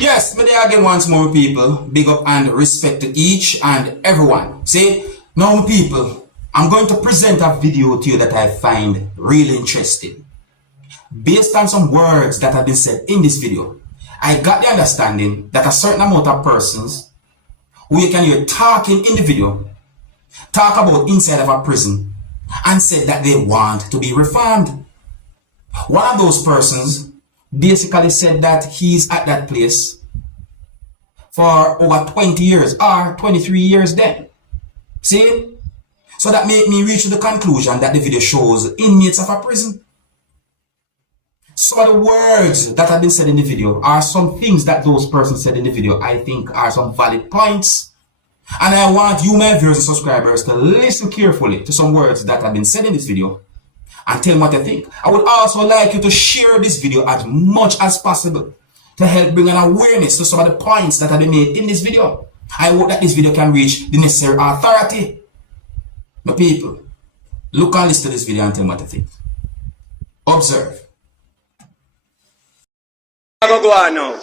Yes, but there again once more, people. Big up and respect to each and everyone. See, now people, I'm going to present a video to you that I find really interesting. Based on some words that have been said in this video, I got the understanding that a certain amount of persons who you can hear talking in the video talk about inside of a prison and said that they want to be reformed. One of those persons basically said that he's at that place for over 20 years or 23 years then. See? So that made me reach to the conclusion that the video shows inmates of a prison. Some of the words that have been said in the video are some things that those persons said in the video I think are some valid points. And I want you, my viewers and subscribers, to listen carefully to some words that have been said in this video and tell me what you think. I would also like you to share this video as much as possible to help bring an awareness to some of the points that have been made in this video. I hope that this video can reach the necessary authority. My people, look and listen to this video and tell me what you think. Observe. Go on now.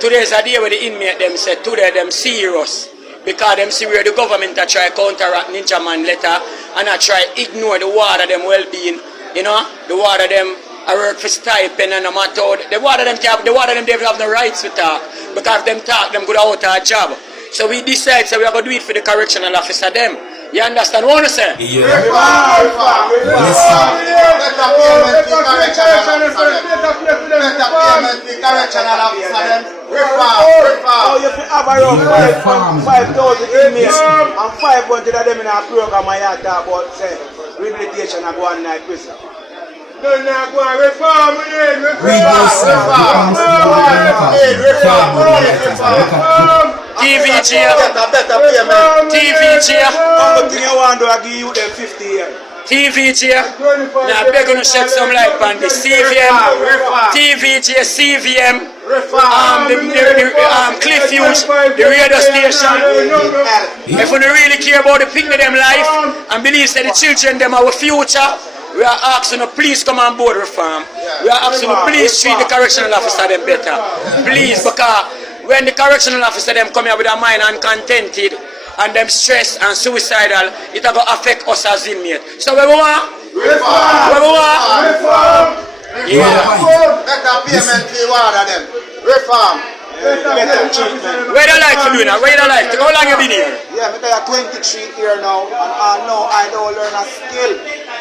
Today's a day where the inmate them said today them serious. Because them see where the government are try counteract Ninja Man letter and I try ignore the water them well-being. You know, the water them I work for stipend and no matter how the water them they have no rights to talk. Because them talk them good out of a job. So we decide so we are gonna do it for the correctional officer them. You understand what I say? Yeah. Oh, you have around 5,000 inmates and 500 of them in our program. I talk about say rehabilitation and go on night prison. TVG. I'm going to give you them 50 years. TVG. Now I'm going to shed some light on the CVM. TVG, CVM. Cliff Hughes, the radio station. If we really care about the people them life and believe that the children them our future, we are asking to please come on board reform. We are asking to please treat the correctional officer them better. Please, because when the correctional officer them come here with a mind uncontented and them stressed and suicidal, it will affect us as inmates. So we want reform. We want reform. Yeah. Better payment fee water them. Reform. Better treatment. Where do you like to do now? Where do you like to? How long you been here? Yeah, because I'm 23 here now, and now I don't learn a skill.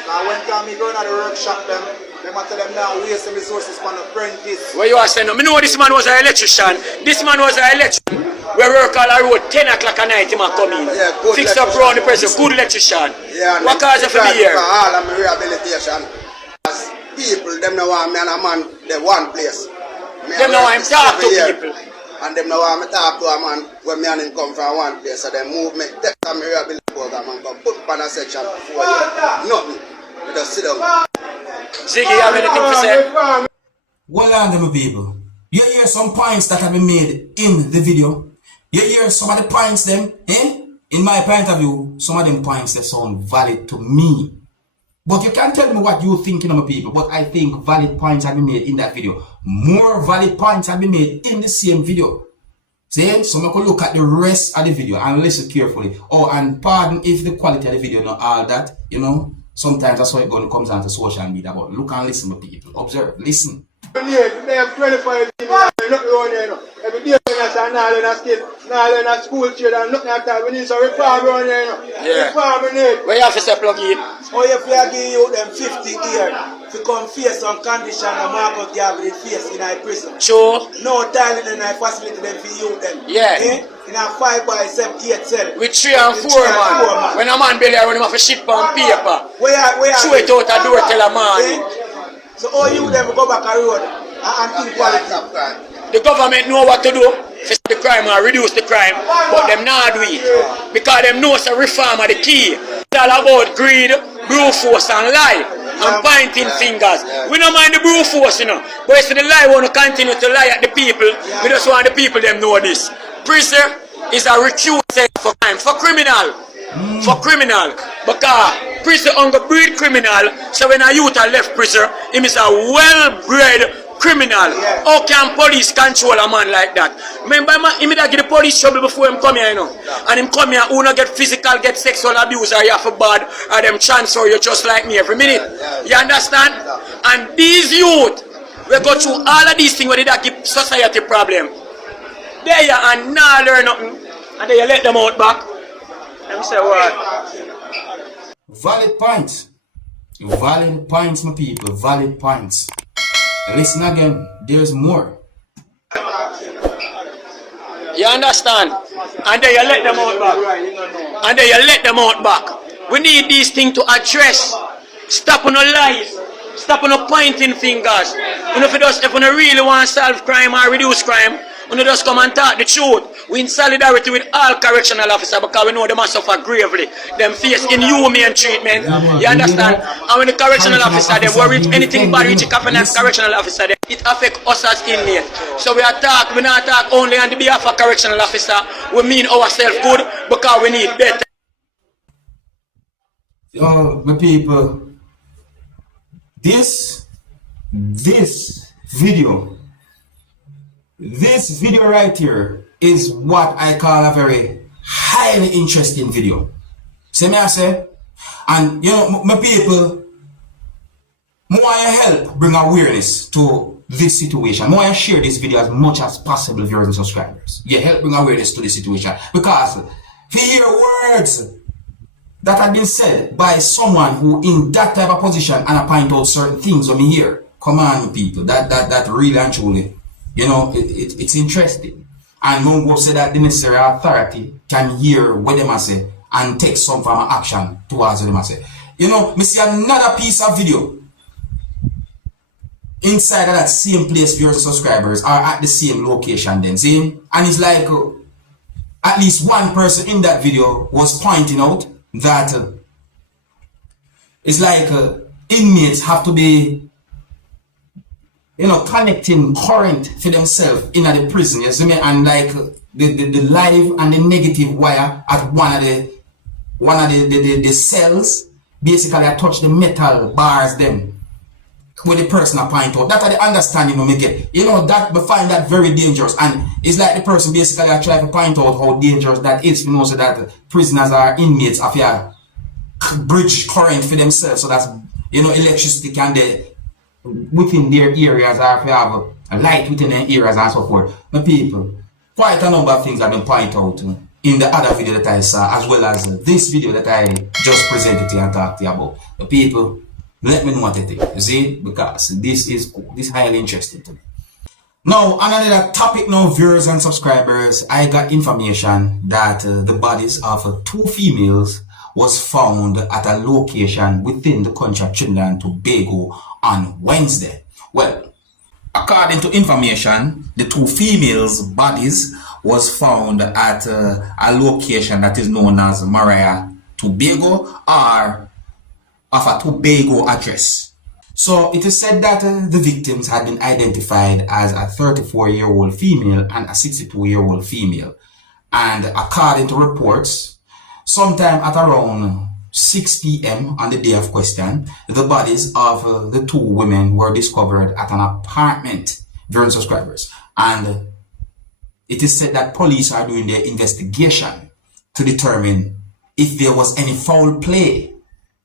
When I go to the workshop, them I tell them now waste some resources for an apprentice. Where you are saying? I know this man was an electrician. This man was an electrician. We work all the road 10 o'clock at night. He might come in. Yeah, fix up around the person. Good electrician. Yeah, what cause you for me here? All of my rehabilitation. People, them know I'm a man, they one place. Them know I'm talk to people. And them know I'm talk to a man when me and him come from one place. So they move me, take on my rehabilitation program and go put on a section for 4 years. Nothing. We just sit down. Ziggy, you have anything to say? Well on my people. You hear some points that have been made in the video. You hear some of the points them, in my point of view, some of them points that sound valid to me. But you can't tell me what you think, my people. But I think valid points have been made in that video. More valid points have been made in the same video. See? So I can look at the rest of the video and listen carefully. Oh, and pardon if the quality of the video not all that, sometimes that's how it comes down to social media. But look and listen, my people. Observe, listen. They have 25 years, nothing around there. Every day, now learn a skill, now learn a school trade, and nothing like that. We need some reform around there. Yeah. Reform in it. Where you have to say plug in? Oh, if we are giving you them 50 years to come face some condition and Marcus Gabriel face in our prison. Sure. No talent in our facility them for you them. Yeah. In a 5 by 7, 8 cell. With 3 and 4 man. When a man belly run him off a shit on paper. Where throw it out a door till a man. So all you them go back a road and inequality. The government know what to do to stop the crime or reduce the crime, but them not do it. Because them know some reform are the key. It's all about greed, brute force and lie and pointing fingers. We don't mind the brute force, but it's the lie we want to continue to lie at the people. We just want the people them know this. Prison is a recruit for crime, for criminal. For criminal, because prison hunger breed criminal. So when a youth are left prison, him is a well-bred criminal. How can police control a man like that? Remember, he may get the police trouble before him come here, you know. And him come here, who not get physical, get sexual abuse, or you have a bad, or them transfer you just like me every minute. You understand? And these youth, we go through all of these things where they give society problem. There you and now learn nothing, and then you let them out back. Let me say what? Valid points. Valid points, my people. Valid points. Listen again, there's more. You understand? And then you let them out back. And then you let them out back. We need these things to address. Stop on no lies. Stop on no pointing fingers. If you really want to solve crime or reduce crime, you just come and talk the truth. We in solidarity with all correctional officers because we know they must suffer gravely. Them face inhumane treatment. You understand? And when the correctional officer, they worry anything bad which happen as correctional officer, it affects us as inmates. So we not talk only on the behalf of correctional officer. We mean ourselves good because we need better. My people, this video right here is what I call a very highly interesting video. See me I say? And you know, my people, I want your help bring awareness to this situation. I want you share this video as much as possible, viewers and subscribers. You help bring awareness to the situation. Because if you hear words that have been said by someone who in that type of position and I point out certain things when me hear, come on people, that really and truly, you know, it's interesting. And no go say that the necessary authority can hear what them say and take some form of action towards what them say. You know, me see another piece of video inside of that same place your subscribers are at the same location then, see? And it's like at least one person in that video was pointing out that it's like inmates have to be, you know, connecting current for themselves in the prison, you see me? And like the live and the negative wire at one of the cells, basically I touch the metal bars them where the person I point out. That's the understanding we make it. You know, that we find that very dangerous. And it's like the person basically I try to point out how dangerous that is, you know, so that prisoners are inmates of your bridge current for themselves, so that's, you know, electricity can they within their areas, or if you have a light within their areas and so forth. My people, quite a number of things have been pointed out in the other video that I saw, as well as this video that I just presented to you and talked to you about. The people, let me know what you think, you see, because this is highly interesting to me. Now, another topic now, viewers and subscribers, I got information that the bodies of 2 females was found at a location within the country of Trinidad and Tobago on Wednesday. Well, according to information, the 2 females' bodies was found at a location that is known as Maria Tobago, or of a Tobago address. So it is said that the victims had been identified as a 34-year-old female and a 62-year-old female. And according to reports, sometime at around 6 p.m. on the day of question, the bodies of the 2 women were discovered at an apartment, viewers and subscribers. And it is said that police are doing their investigation to determine if there was any foul play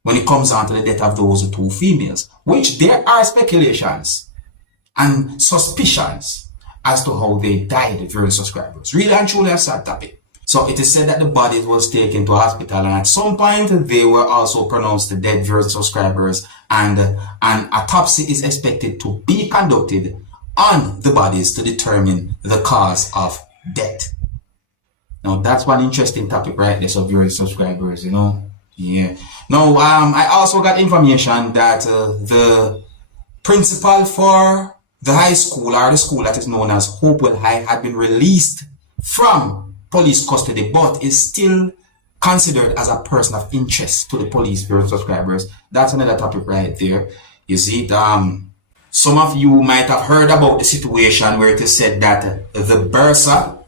when it comes on to the death of those 2 females, which there are speculations and suspicions as to how they died, viewers and subscribers. Really and truly a sad topic. So it is said that the bodies was taken to a hospital, and at some point they were also pronounced dead, viewers and subscribers, and an autopsy is expected to be conducted on the bodies to determine the cause of death. Now that's one interesting topic right there, so viewers and subscribers, you know. Yeah. Now I also got information that the principal for the high school, or the school that is known as Hopewell High, had been released from police custody, but is still considered as a person of interest to the police, viewers and subscribers. That's another topic right there. You see, some of you might have heard about the situation where it is said that the bursar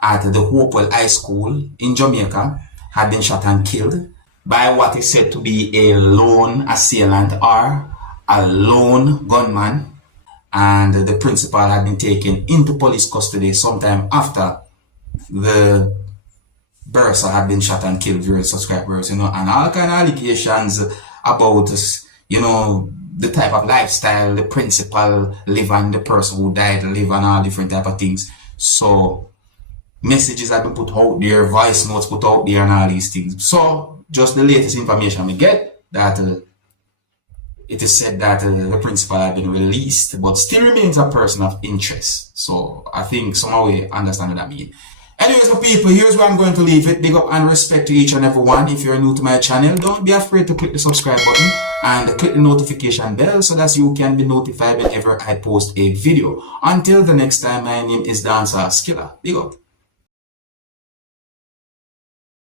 at the Hopewell High School in Jamaica had been shot and killed by what is said to be a lone assailant or a lone gunman. and the principal had been taken into police custody sometime after the Bursa had been shot and killed during subscribers, and all kind of allegations about, the type of lifestyle the principal live and the person who died live and all different type of things. So messages have been put out there, voice notes put out there and all these things. So just the latest information we get, that it is said that the principal had been released, but still remains a person of interest. So I think somehow we understand what that means. Anyways, my people, here's where I'm going to leave it. Big up and respect to each and every one. If you're new to my channel, don't be afraid to click the subscribe button and click the notification bell so that you can be notified whenever I post a video. Until the next time, my name is Dancehall Skilla. Big up.